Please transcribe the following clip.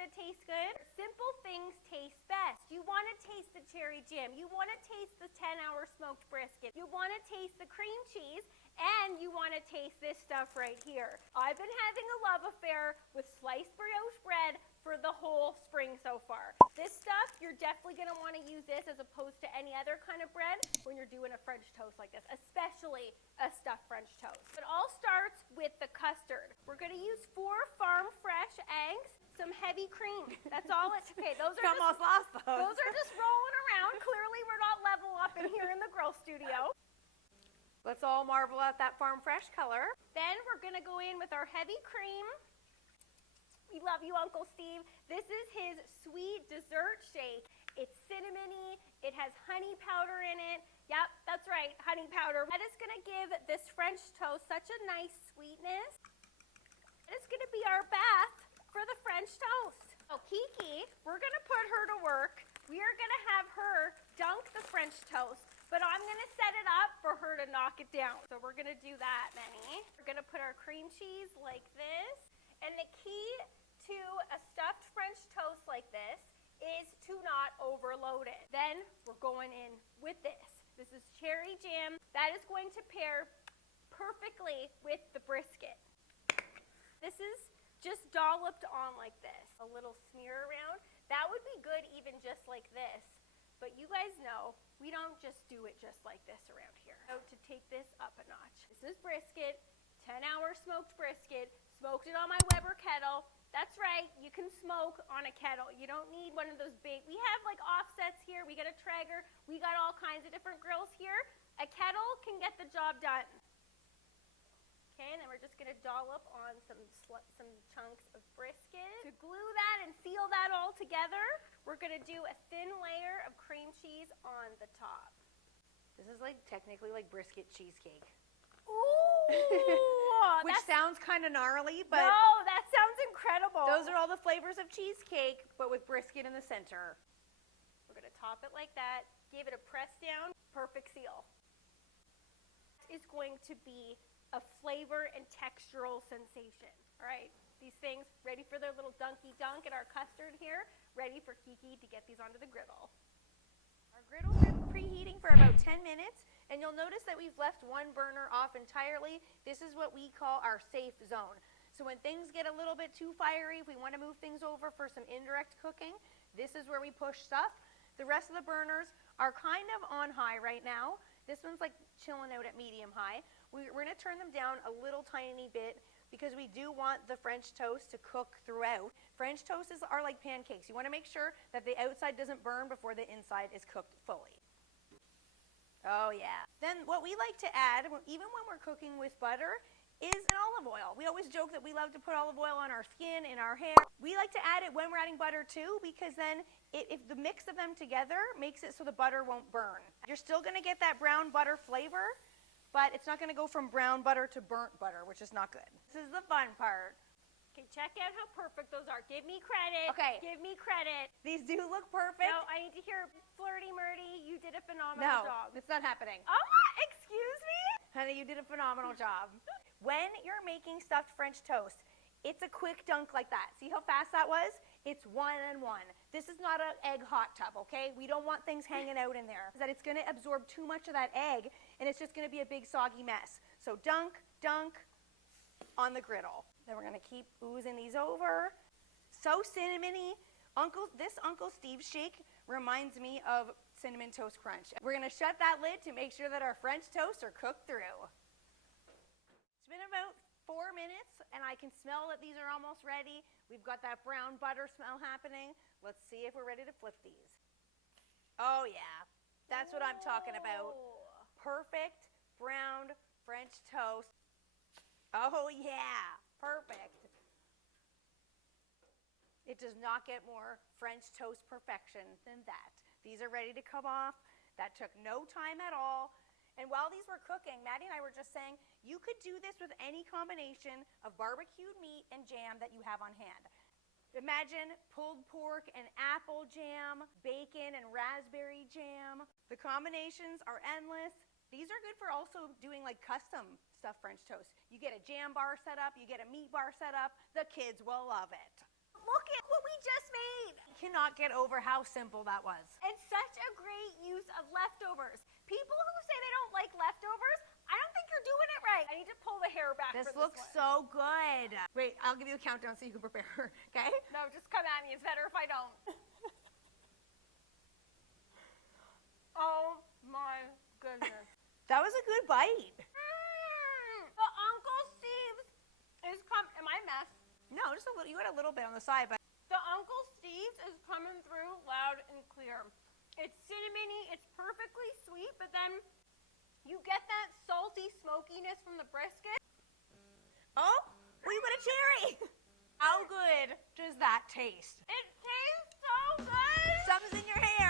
to taste good? Simple things taste best. You want to taste the cherry jam. You want to taste the 10-hour smoked brisket. You want to taste the cream cheese, and you want to taste this stuff right here. I've been having a love affair with sliced brioche bread for the whole spring so far. This stuff, you're definitely going to want to use this as opposed to any other kind of bread when you're doing a French toast like this, especially a stuffed French toast. It all starts with the custard. We're going to use 4 farm fresh eggs, some heavy cream. That's all it's, okay, those are almost lost those. Those are just rolling around. Clearly we're not level up in here in the grill studio. Let's all marvel at that farm fresh color. Then we're going to go in with our heavy cream. We love you, Uncle Steve. This is his sweet dessert shake. It's cinnamony. It has honey powder in it. Yep, that's right, honey powder. That is going to give this French toast such a nice sweetness. It's going to be our bath for the French toast. So Kiki, we're going to put her to work. We are going to have her dunk the French toast, but I'm going to set it up for her to knock it down. So we're going to do that, Manny. We're going to put our cream cheese like this. And the key to a stuffed French toast like this is to not overload it. Then we're going in with this. This is cherry jam. That is going to pair perfectly with the brisket. This is just dolloped on like this. A little smear around. That would be good even just like this. But you guys know, we don't just do it just like this around here. So to take this up a notch. This is brisket, 10-hour smoked brisket, smoked it on my Weber kettle. That's right, you can smoke on a kettle. You don't need one of those big, we have like offsets here, we got a Traeger, we got all kinds of different grills here. A kettle can get the job done. Okay, and then we're just gonna dollop on some chunks of brisket. To glue that and seal that all together, we're gonna do a thin layer of cream cheese on the top. This is like technically like brisket cheesecake. Ooh! Which sounds kind of gnarly, but no, that sounds incredible. Those are all the flavors of cheesecake, but with brisket in the center. We're gonna top it like that, give it a press down, perfect seal. Is going to be a flavor and textural sensation. All right, these things ready for their little dunky dunk and our custard here, ready for Kiki to get these onto the griddle. Our griddle's been preheating for about 10 minutes, and you'll notice that we've left one burner off entirely. This is what we call our safe zone. So when things get a little bit too fiery, if we want to move things over for some indirect cooking, this is where we push stuff. The rest of the burners are kind of on high right now. This one's like chilling out at medium high. We're going to turn them down a little tiny bit because we do want the French toast to cook throughout. French toasts are like pancakes. You want to make sure that the outside doesn't burn before the inside is cooked fully. Oh yeah. Then what we like to add, even when we're cooking with butter, is an olive oil. We always joke that we love to put olive oil on our skin, in our hair. We like to add it when we're adding butter too, because then if the mix of them together makes it so the butter won't burn. You're still going to get that brown butter flavor, but it's not going to go from brown butter to burnt butter, which is not good. This is the fun part. Okay, check out how perfect those are. Give me credit. Okay. Give me credit. These do look perfect. No, I need to hear flirty-murdy. You did a phenomenal job. No, it's not happening. Oh, excuse me? Honey, you did a phenomenal job. When you're making stuffed French toast, it's a quick dunk like that. See how fast that was? It's 1 and 1. This is not an egg hot tub, okay? We don't want things hanging out in there. That it's going to absorb too much of that egg, and it's just going to be a big soggy mess. So dunk, dunk on the griddle. Then we're going to keep oozing these over. So cinnamony. This Uncle Steve's shake reminds me of Cinnamon Toast Crunch. We're going to shut that lid to make sure that our French toasts are cooked through. It's been about 4 minutes, and I can smell that these are almost ready. We've got that brown butter smell happening. Let's see if we're ready to flip these. Oh yeah, that's what I'm talking about. Perfect browned French toast. Oh yeah, perfect. It does not get more French toast perfection than that. These are ready to come off. That took no time at all. And while these were cooking, Maddie and I were just saying, you could do this with any combination of barbecued meat and jam that you have on hand. Imagine pulled pork and apple jam, bacon and raspberry jam. The combinations are endless. These are good for also doing like custom stuffed French toast. You get a jam bar set up, you get a meat bar set up. The kids will love it. look at what we just made. Cannot get over how simple that was. And such a great use of leftovers. People who say they don't like leftovers, I don't think you're doing it right. I need to pull the hair back This for looks one. so good. Wait, I'll give you a countdown so you can prepare, okay? No, just come at me. It's better if I don't. Oh my goodness. That was a good bite. The Uncle Steve's is am I a mess? No, just a little. You had a little bit on the side, but The Uncle Steve's is coming through loud and clear. It's cinnamony, it's perfectly sweet, but then you get that salty smokiness from the brisket. oh, we put a cherry. How good does that taste? It tastes so good. Some's in your hair.